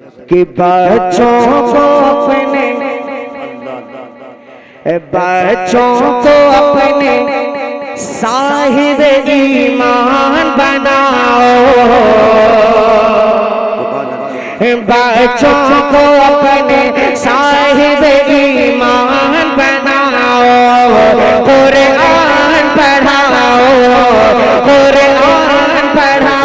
कि बच्चों को अपने साहिब ईमान बनाओ, बच्चों को अपने साहिब ईमान बनाओ, कुरान पढ़ाओ, कुरान पढ़ाओ।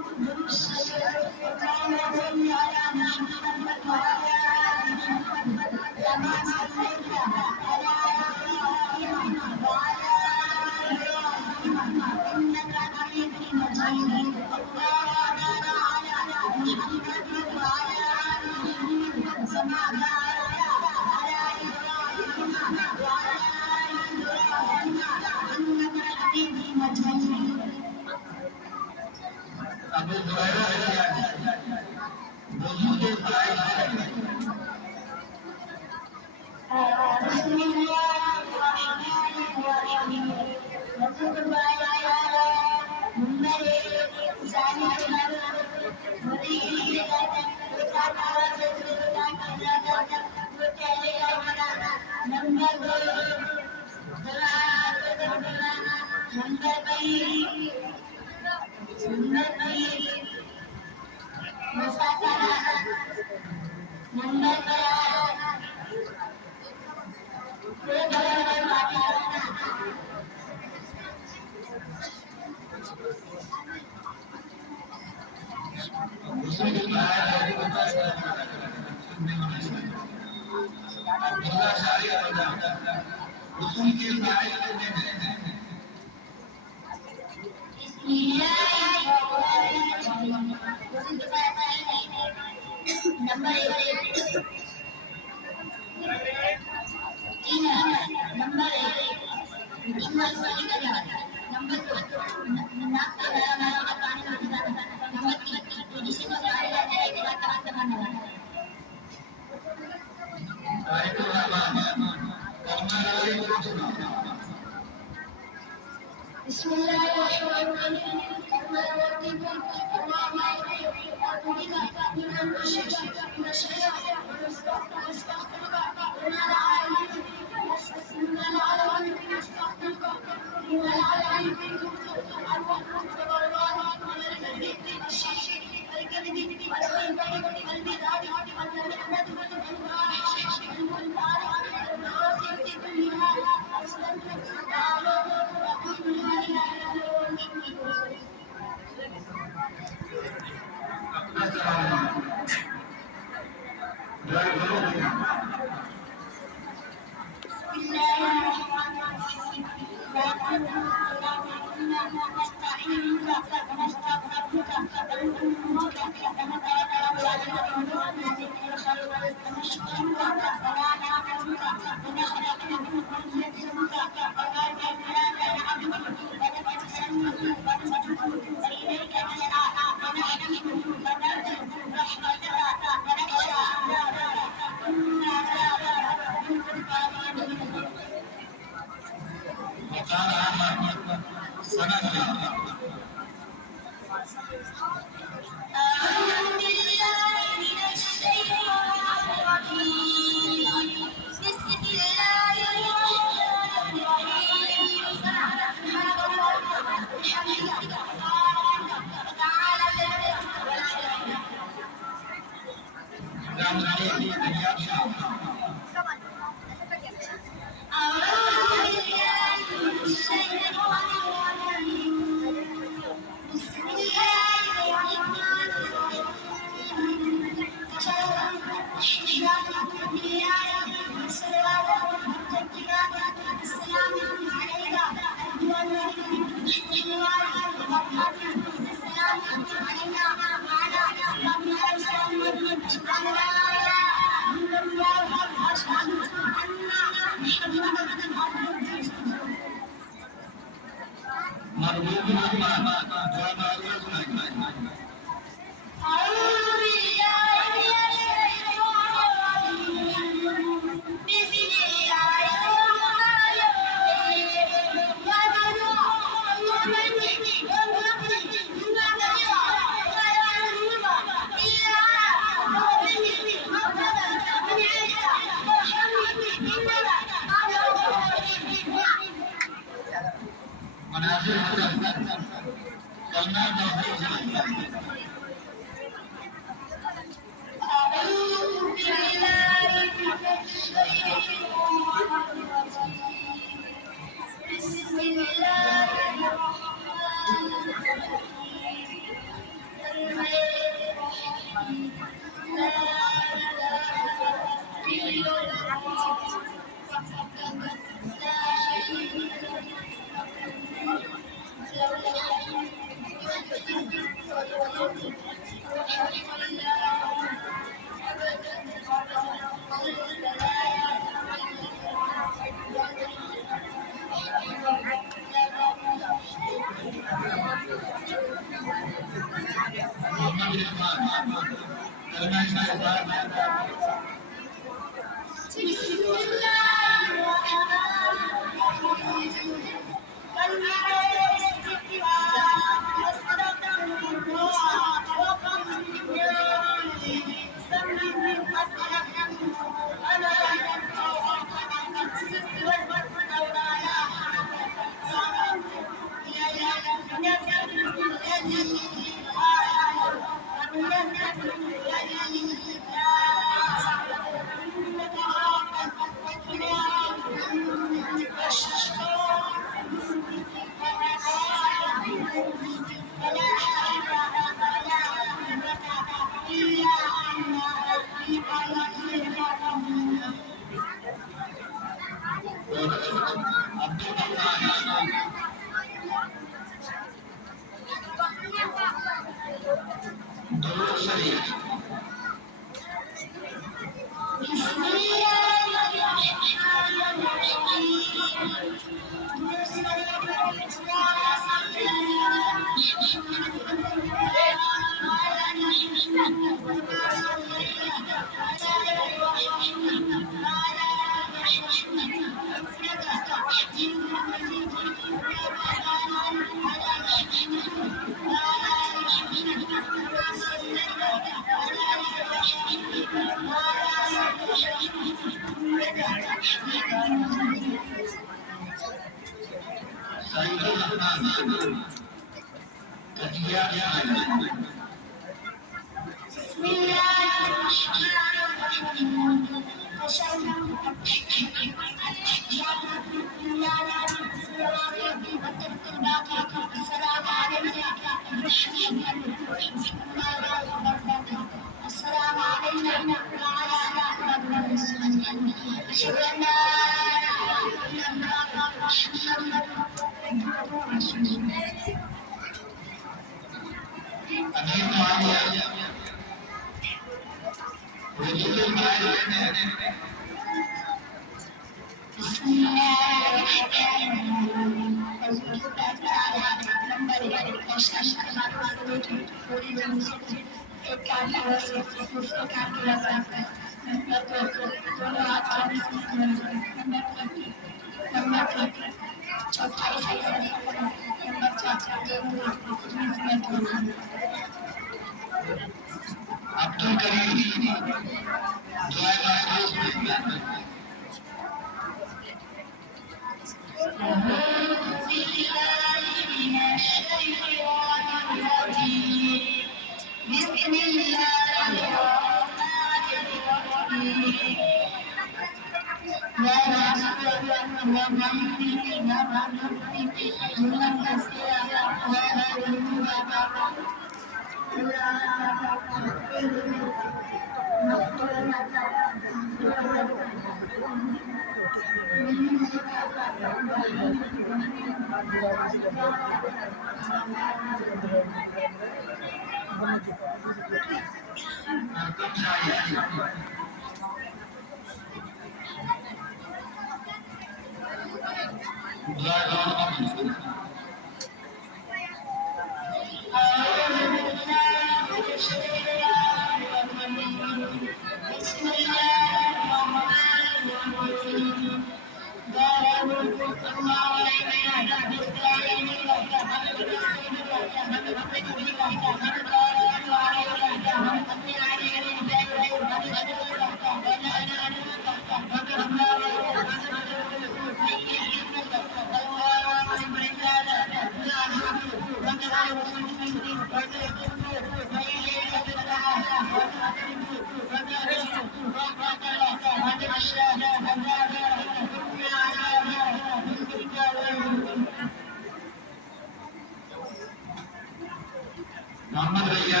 मोहम्मद भैया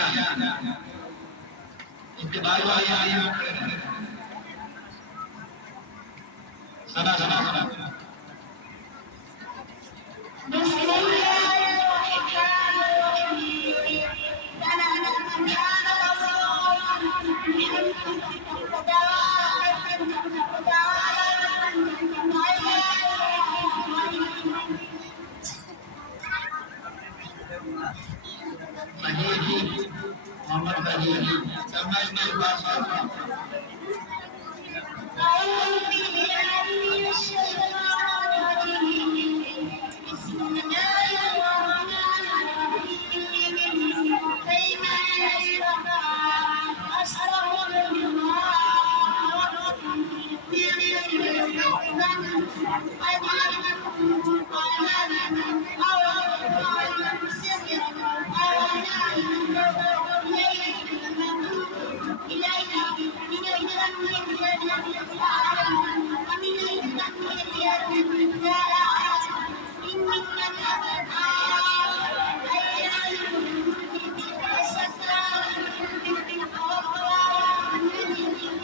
इसके बाद सुना सुना सुना मोहम्मद रहीम समय में पास أعوذ بالله من الشيطان الرجيم بسم الله الرحمن الرحيم كيما يشرب أشرب الله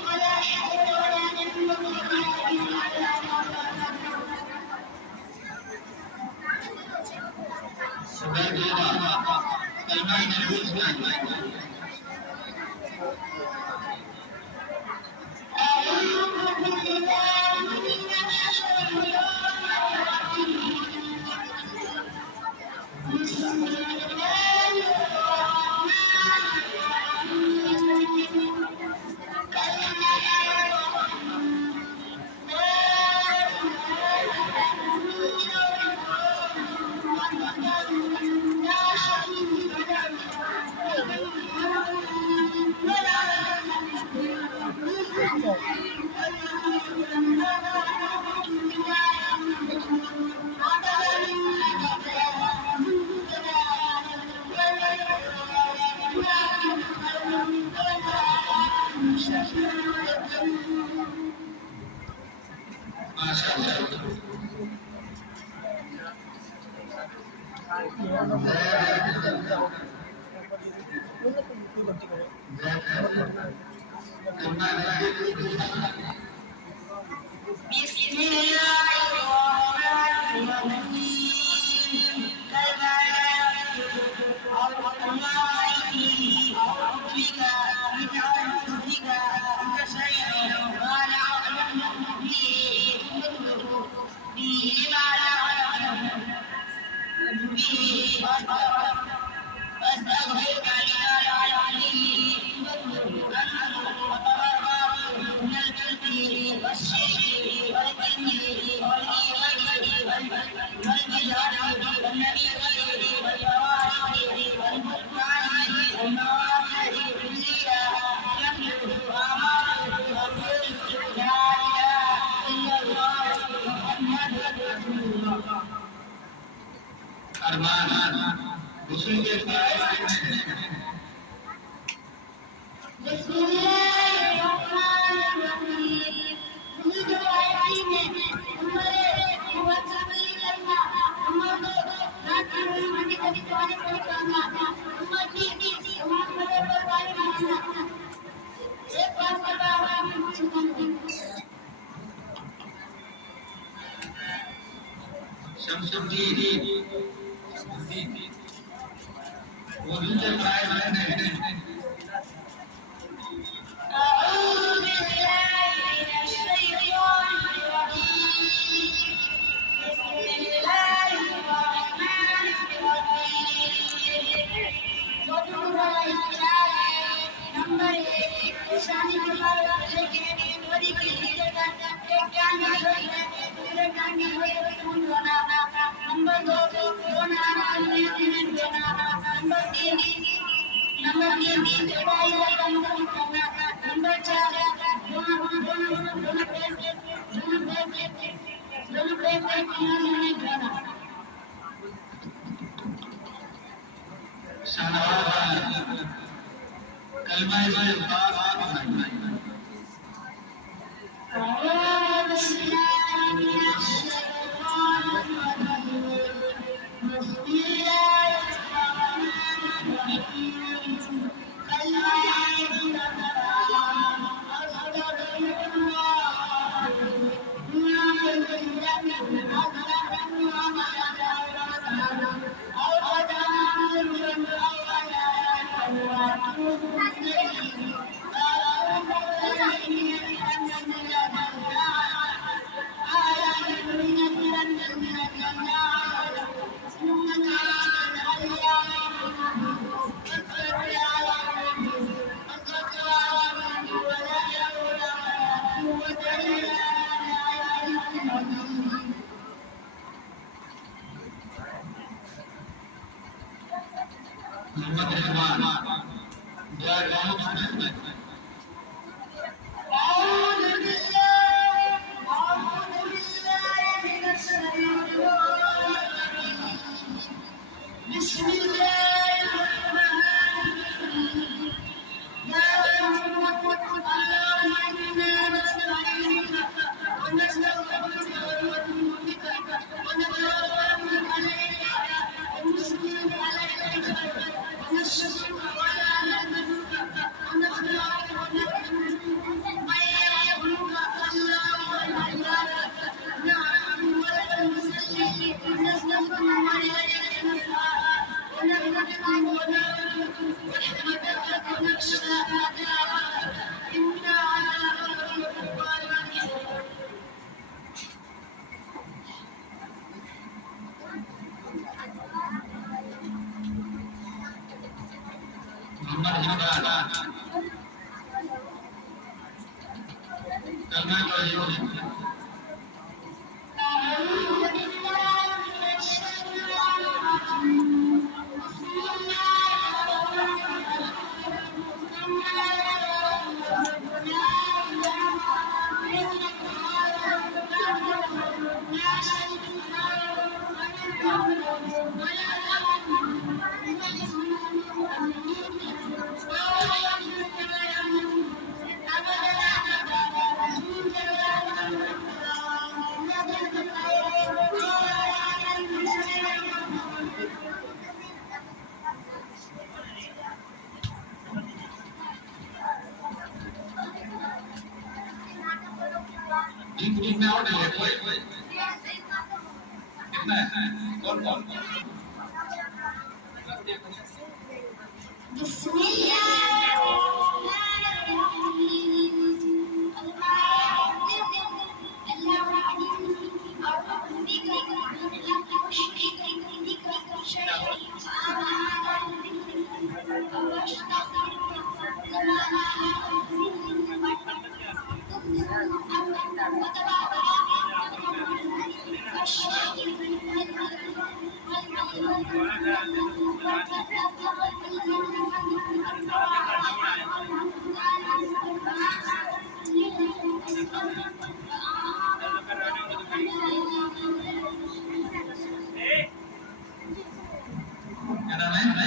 ولا حول ولا قوة إلا بالله. सुबह कलमा नबी أعوذ بالله من الشيطان الرجيم بسم الله الرحمن الرحيم كلمة माशाअल्लाह بسم الله الرحمن الرحيم كما أرحمنا إليه ربك من عبدك كشيء قال أعلم به ما لا أعلم به فاستغفرك لما لا يعلم من الكلب والشرك والكلب والإيمان والبدعة والنبي والفواحش والبهتان والمواقع كلها يخلق أعماله ويقول لا إله إلا الله محمد رسول الله. अरमान हुस्न के بسم الله الرحمن الرحيم मुझे आईती में हमारे वचन में लगना हमारे रात में मनी कभी तुम्हारे पर करना हमारी हमारे पर वाली करना एक बात बता रहा हूँ शमसुद्दीन वजूद कायम है أعوذ بالله من الشيطان الرجيم بسم الله الرحمن الرحيم وجود الإسلام نمبر 1 शादी के बाद लेकिन बड़ी बड़ी जगह एक जान है पूरे जान है सुन बना नंबर 2 होना नंबर 3 नंबर 3 जवाई वाला नंबर 4 दोनों प्रेम नहीं करना शानवार कलमा أعوذ بالله من الشيطان الرجيم بسم الله الرحمن الرحيم كلا أعوذ بالله من الشيطان الرجيم. بسم الله الرحمن الرحيم. يا محمد اللهم إنا نستعينك ونستغفرك ونتوب بك ونتوكل عليك ونسلم عليك ونشكرك ولا نحمدك ونخلعك ونكرمك ويعبدك اللهم إياك نعبد ولك نصلي ونستغفر وإليك نسعى ونحمدك ونعبدك ونحمدك ونخشى أعداءك إنا على ربك قادرون. नंबर 11 कलमा पढ़िए أعوذ بالله من الشيطان الرجيم. بسم الله الرحمن الرحيم. لا إله إلا الله وحده لا شريك له له الملك وله दिन में और ले कोई कितना है कौन بسم الله الرحمن الرحيم. اللهم أعوذ بك من أن أشرك بك شيئا وأعوذ بك أن أستغفرك كما أعوذ क्या नाम है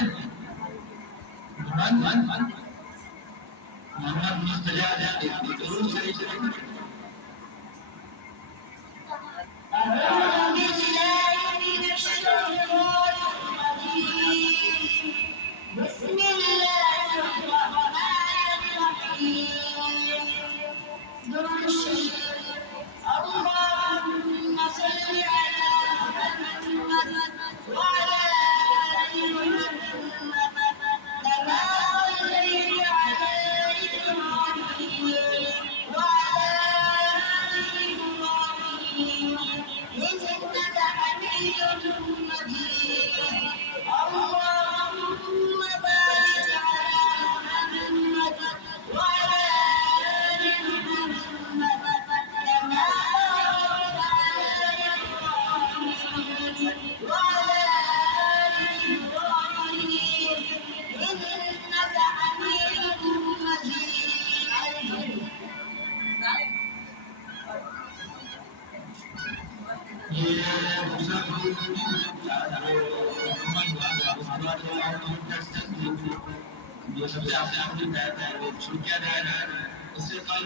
मोहम्मद मुस्तफा जरूर शरीफ أعوذ بالله من الشيطان الرجيم. بسم الله الرحمن الرحيم. درود الشريف. اللهم صل على محمد وعلى آل محمد كما صليت على إبراهيم وعلى آل إبراهيم إنك حميد مجيد. اللهم بارك على محمد وعلى آل محمد كما باركت على إبراهيم وعلى آل إبراهيم إنك حميد مجيد. ये जो सबसे आपने छुट्टियां जाए उससे कल